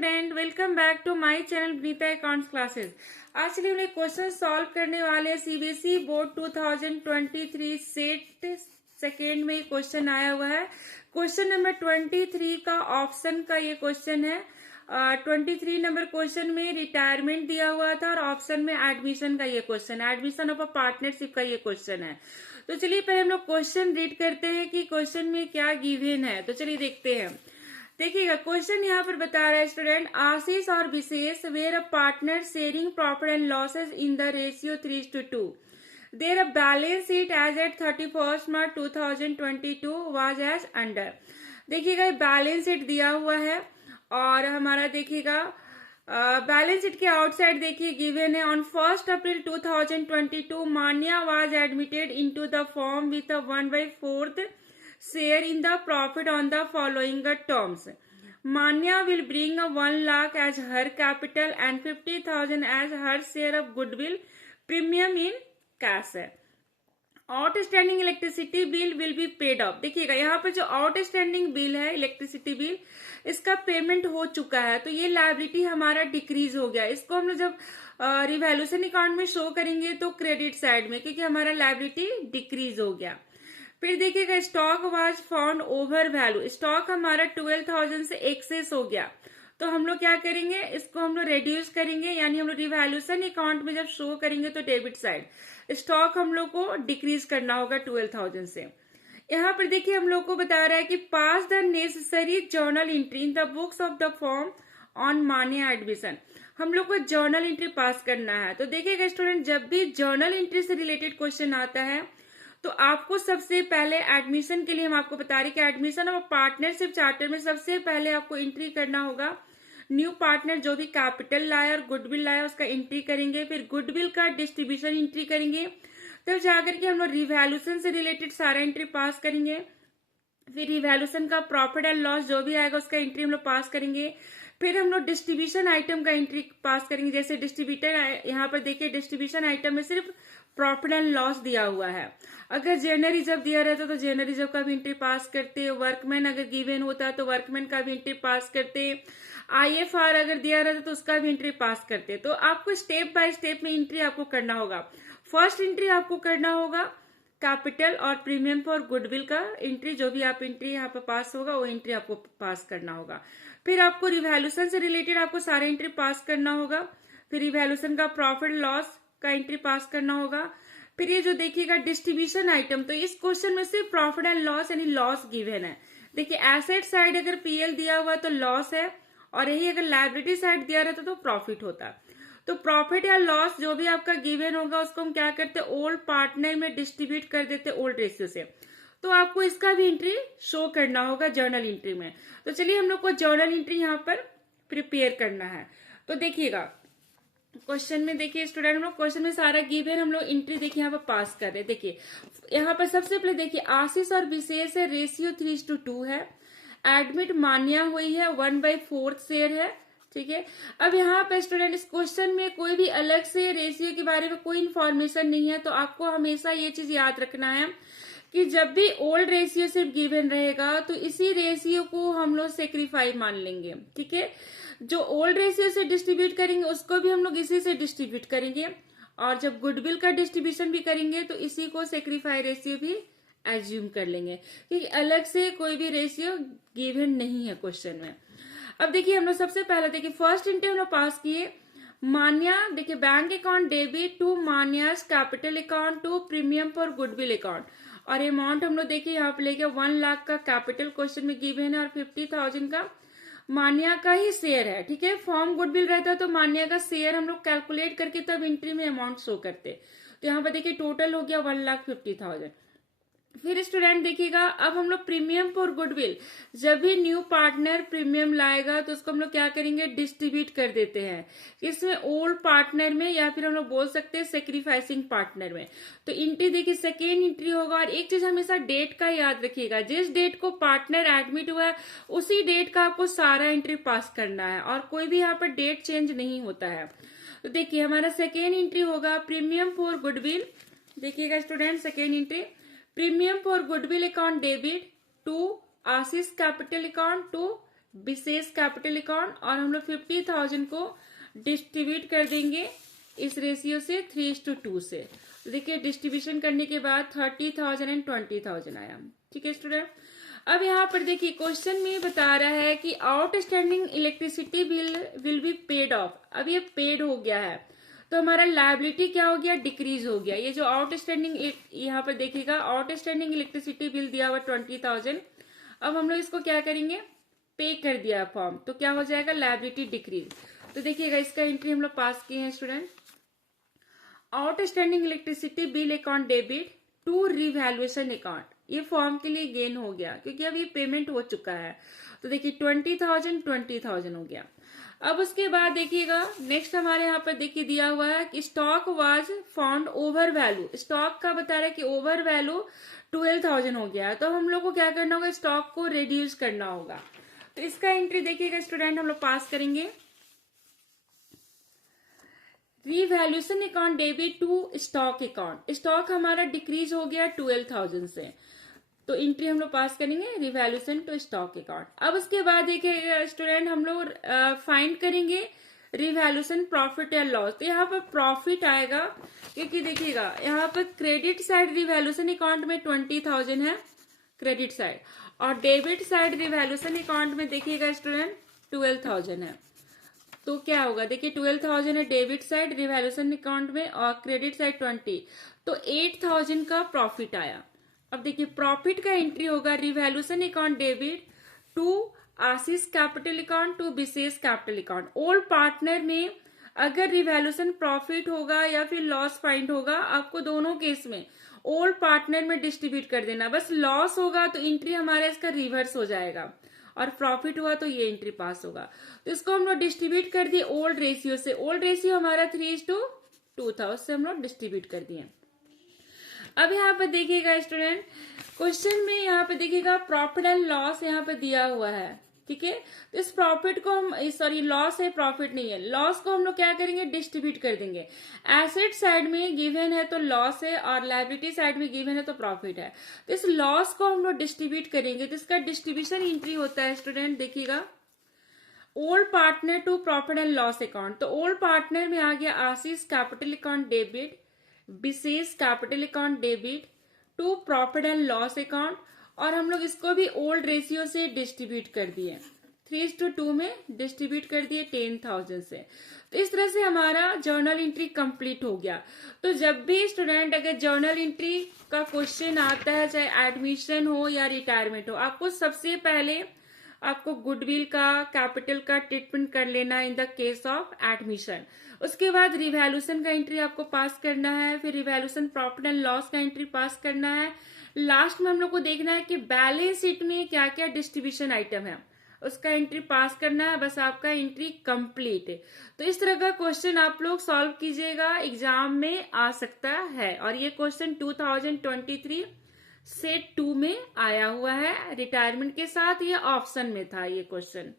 Student, welcome back to my channel Vinita accounts classes. आज के लिए हम एक क्वेश्चन सॉल्व करने वाले हैं। सीबीएसई बोर्ड 2023 सेट सेकेंड में क्वेश्चन आया हुआ है। क्वेश्चन नंबर 23 का ऑप्शन का ये क्वेश्चन है। 23 नंबर क्वेश्चन में रिटायरमेंट दिया हुआ था और ऑप्शन में एडमिशन का ये क्वेश्चन है, एडमिशन ऑफ अ पार्टनरशिप का ये क्वेश्चन है। तो चलिए पहले हम लोग क्वेश्चन रीड करते हैं कि क्वेश्चन में क्या गिवन है। तो चलिए देखते हैं। देखिएगा, क्वेश्चन यहाँ पर बता रहा है स्टूडेंट, आशीष और Vishesh were a partner sharing profit and losses in the ratio 3:2। Their a balance sheet as at 31 March 2022 was as under. देखिएगा, बैलेंस शीट दिया हुआ है और हमारा देखिएगा बैलेंस शीट के आउटसाइड देखिए गिवन है। On 1 April 2022 Manya was admitted into the firm with a 1/4 share in the profit on the following terms. Manya will bring a 1 lakh as her capital and 50,000 as her share of goodwill premium in cash. Outstanding electricity bill will be paid of. देखिएगा, यहाँ पर जो outstanding bill है electricity bill, इसका payment हो चुका है, तो ये लायबिलिटी हमारा डिक्रीज हो गया। इसको हम लोग जब रिवैल्यूएशन अकाउंट में शो करेंगे तो क्रेडिट साइड में, क्योंकि हमारा लायबिलिटी डिक्रीज हो गया। फिर देखिएगा, stock was found over value. Stock हमारा 12,000 से एक्सेस हो गया, तो हम लोग क्या करेंगे, इसको हम लोग रिड्यूस करेंगे, यानी हम लोग रिवैल्यूएशन अकाउंट में जब शो करेंगे तो डेबिट साइड स्टॉक हम लोग को डिक्रीज करना होगा 12,000 से। यहाँ पर देखिए हम लोग को बता रहा है कि pass the necessary journal entry in the books of the firm on Manya admission. हम लोग को जर्नल एंट्री पास करना है। तो देखिएगा स्टूडेंट, जब भी जर्नल एंट्री से रिलेटेड क्वेश्चन आता है तो आपको सबसे पहले एडमिशन के लिए हम आपको बता रहे कि एडमिशन और पार्टनरशिप चार्टर में सबसे पहले आपको एंट्री करना होगा। न्यू पार्टनर जो भी कैपिटल लाया और गुडविल लाया उसका एंट्री करेंगे, फिर गुडविल का डिस्ट्रीब्यूशन एंट्री करेंगे, तब जाकर के हम लोग रिवैल्यूएशन से रिलेटेड सारा एंट्री पास करेंगे। फिर रिवैल्यूएशन का प्रॉफिट एंड लॉस जो भी आएगा उसका एंट्री हम लोग पास करेंगे। फिर हम लोग डिस्ट्रीब्यूशन आइटम का एंट्री पास करेंगे। जैसे डिस्ट्रीब्यूटर, यहाँ पर देखिए डिस्ट्रीब्यूशन आइटम में सिर्फ प्रॉफिट एंड लॉस दिया हुआ है। अगर जनरल रिजर्व दिया रहता तो जनरल रिजर्व का भी एंट्री पास करते। वर्कमैन अगर गिवन होता तो वर्कमैन का भी एंट्री पास करते। आईएफआर अगर दिया रहता तो उसका भी एंट्री पास करते। तो आपको स्टेप बाय स्टेप में एंट्री आपको करना होगा। फर्स्ट एंट्री आपको करना होगा कैपिटल और प्रीमियम फॉर गुडविल का एंट्री, जो भी आप एंट्री यहाँ पे पास होगा वो एंट्री आपको पास करना होगा। फिर आपको रिवैल्यूएशन से रिलेटेड आपको सारे एंट्री पास करना होगा। फिर रिवैल्यूएशन का प्रॉफिट लॉस का एंट्री पास करना होगा। फिर ये जो देखिएगा डिस्ट्रीब्यूशन आइटम, तो इस क्वेश्चन में सिर्फ प्रॉफिट एंड लॉस यानी लॉस गिवन है। देखिए एसेट साइड अगर पीएल दिया हुआ तो लॉस है, और यही अगर लायबिलिटी साइड दिया रहता तो प्रॉफिट होता। तो प्रॉफिट या लॉस जो भी आपका गिवन होगा उसको हम क्या करते, ओल्ड पार्टनर में डिस्ट्रीब्यूट कर देते ओल्ड रेशियो से। तो आपको इसका भी एंट्री शो करना होगा जर्नल एंट्री में। तो चलिए हम लोग को जर्नल एंट्री यहाँ पर प्रिपेयर करना है। तो देखिएगा क्वेश्चन में, देखिए स्टूडेंट हम लोग क्वेश्चन में सारा गिवन हम लोग एंट्री देखिए यहाँ पर पास कर रहे हैं। देखिए यहाँ पर सबसे पहले देखिए आशीष और विशेष है, रेशियो 3:2 है। एडमिट मान्या हुई है, 1/4 शेयर है, ठीक है। अब यहाँ पे स्टूडेंट इस क्वेश्चन में कोई भी अलग से रेशियो के बारे में कोई इन्फॉर्मेशन नहीं है, तो आपको हमेशा ये चीज याद रखना है कि जब भी ओल्ड रेशियो सिर्फ गिवन रहेगा तो इसी रेशियो को हम लोग सेक्रीफाई मान लेंगे, ठीक है। जो ओल्ड रेशियो से डिस्ट्रीब्यूट करेंगे उसको भी हम लोग इसी से डिस्ट्रीब्यूट करेंगे, और जब गुडविल का डिस्ट्रीब्यूशन भी करेंगे तो इसी को सेक्रीफाई रेशियो भी एज्यूम कर लेंगे, क्योंकि अलग से कोई भी रेशियो गिवन नहीं है क्वेश्चन में। अब देखिए हम लोग सबसे पहले देखिए फर्स्ट एंट्री हम लोग पास किए मान्या, देखिए bank account debit to Manya's capital account to premium for goodwill account, और अमाउंट हम लोग देखिए यहाँ पे लेके 1 लाख का कैपिटल क्वेश्चन में गिवन है और 50,000 का मान्या का ही शेयर है, ठीक है। फॉर्म गुडविल रहता तो मान्या का शेयर हम लोग कैलकुलेट करके तब एंट्री में अमाउंट शो करते। तो यहाँ पर देखिए टोटल हो गया 1,50,000। फिर स्टूडेंट देखिएगा, अब हम लोग प्रीमियम फॉर गुडविल, जब भी न्यू पार्टनर प्रीमियम लाएगा तो उसको हम लोग क्या करेंगे, डिस्ट्रीब्यूट कर देते हैं इसमें ओल्ड पार्टनर में, या फिर हम लोग बोल सकते हैं सेक्रीफाइसिंग पार्टनर में। तो एंट्री देखिए सेकेंड एंट्री होगा। और एक चीज हमेशा डेट का याद रखिएगा, जिस डेट को पार्टनर एडमिट हुआ है उसी डेट का आपको सारा एंट्री पास करना है, और कोई भी यहाँ पर डेट चेंज नहीं होता है। तो देखिए हमारा सेकेंड एंट्री होगा प्रीमियम फॉर गुडविल। देखिएगा student second entry premium for goodwill account debit to Ashish capital account to Vishesh capital account, और हम लोग 50,000 को डिस्ट्रीब्यूट कर देंगे इस रेशियो से 3:2 से। तो देखिए डिस्ट्रीब्यूशन करने के बाद 30,000 एंड 20,000 आया। ठीक है स्टूडेंट, अब यहाँ पर देखिए क्वेश्चन में बता रहा है कि outstanding electricity bill will be paid of. अब ये पेड हो गया है तो हमारा लायबिलिटी क्या हो गया, डिक्रीज हो गया। ये जो आउटस्टैंडिंग, यहाँ पर देखिएगा आउटस्टैंडिंग इलेक्ट्रिसिटी बिल दिया हुआ 20,000, अब हम लोग इसको क्या करेंगे, पे कर दिया फॉर्म, तो क्या हो जाएगा, लायबिलिटी डिक्रीज। तो देखिएगा इसका एंट्री हम लोग पास किए हैं student. Outstanding electricity bill account debit to revaluation account, ये फॉर्म के लिए गेन हो गया क्योंकि अब ये पेमेंट हो चुका है। तो देखिए 20,000 हो गया। अब उसके बाद देखिएगा नेक्स्ट हमारे यहाँ पर देखिए दिया हुआ है कि stock was found over value, stock का बता रहा है कि ओवर वैल्यू 12,000 हो गया है। तो हम लोग को क्या करना होगा, स्टॉक को रिड्यूस करना होगा। तो इसका एंट्री देखिएगा स्टूडेंट हम लोग पास करेंगे। Revaluation account debit to stock account, stock हमारा डिक्रीज हो गया 12,000 से, तो एंट्री हम लोग पास करेंगे रिवैल्यूएशन टू स्टॉक अकाउंट। अब उसके बाद देखिए स्टूडेंट हम लोग फाइंड करेंगे रिवैल्यूएशन प्रॉफिट या लॉस। तो यहाँ पर प्रॉफिट आएगा क्योंकि देखिएगा यहाँ पर क्रेडिट साइड रिवैल्यूएशन अकाउंट में 20,000 है क्रेडिट साइड, और डेबिट साइड रिवैल्यूएशन अकाउंट में देखिएगा स्टूडेंट 12,000 है। तो क्या होगा, देखिए 12,000 है डेबिट साइड रिवैल्यूएशन अकाउंट में और क्रेडिट साइड 20, तो 8,000 का प्रॉफिट आया। अब देखिए प्रॉफिट का एंट्री होगा revaluation account debit to Ashish capital account to Vishesh capital account. Old partner में अगर रिवैल्यूएशन प्रॉफिट होगा या फिर लॉस फाइंड होगा, आपको दोनों केस में ओल्ड पार्टनर में डिस्ट्रीब्यूट कर देना। बस लॉस होगा तो एंट्री हमारा इसका रिवर्स हो जाएगा, और प्रॉफिट हुआ तो ये एंट्री पास होगा। तो इसको हम लोग डिस्ट्रीब्यूट कर दिए ओल्ड रेशियो से, ओल्ड रेशियो हमारा 3:2 था, उससे हम लोग डिस्ट्रीब्यूट कर दिए। अब यहाँ पर देखिएगा स्टूडेंट क्वेश्चन में यहाँ पे देखिएगा प्रॉफिट एंड लॉस यहाँ पे दिया हुआ है। ठीक है, तो इस प्रॉफिट को हम, सॉरी लॉस है प्रॉफिट नहीं है, लॉस को हम लोग क्या करेंगे, डिस्ट्रीब्यूट कर देंगे। एसेट साइड में गिवन है तो लॉस है, और लायबिलिटी साइड में गिवन है तो प्रॉफिट है। तो इस लॉस को हम लोग डिस्ट्रीब्यूट करेंगे, तो इसका डिस्ट्रीब्यूशन एंट्री होता है स्टूडेंट देखिएगा old partner to profit and loss account. तो ओल्ड पार्टनर में आ गया Ashish capital account debit, Vishesh capital account debit to profit and loss account, और हम लोग इसको भी ओल्ड रेशियो से डिस्ट्रीब्यूट कर दिए, 3:2 में डिस्ट्रीब्यूट कर दिए 10,000 से। तो इस तरह से हमारा जर्नल एंट्री कंप्लीट हो गया। तो जब भी स्टूडेंट अगर जर्नल एंट्री का क्वेश्चन आता है, चाहे एडमिशन हो या रिटायरमेंट हो, आपको सबसे पहले आपको गुडविल का, कैपिटल का ट्रीटमेंट कर लेना in the case of admission. उसके बाद रिवैल्यूएशन का एंट्री आपको पास करना है, फिर रिवैल्यूएशन प्रॉफिट एंड लॉस का एंट्री पास करना है। लास्ट में हम लोग को देखना है कि बैलेंस शीट में क्या क्या डिस्ट्रीब्यूशन आइटम है, उसका एंट्री पास करना है, बस आपका एंट्री कंप्लीट है। तो इस तरह का क्वेश्चन आप लोग सॉल्व कीजिएगा, एग्जाम में आ सकता है। और ये क्वेश्चन 2023 सेट 2 में आया हुआ है, रिटायरमेंट के साथ ये ऑप्शन में था ये क्वेश्चन।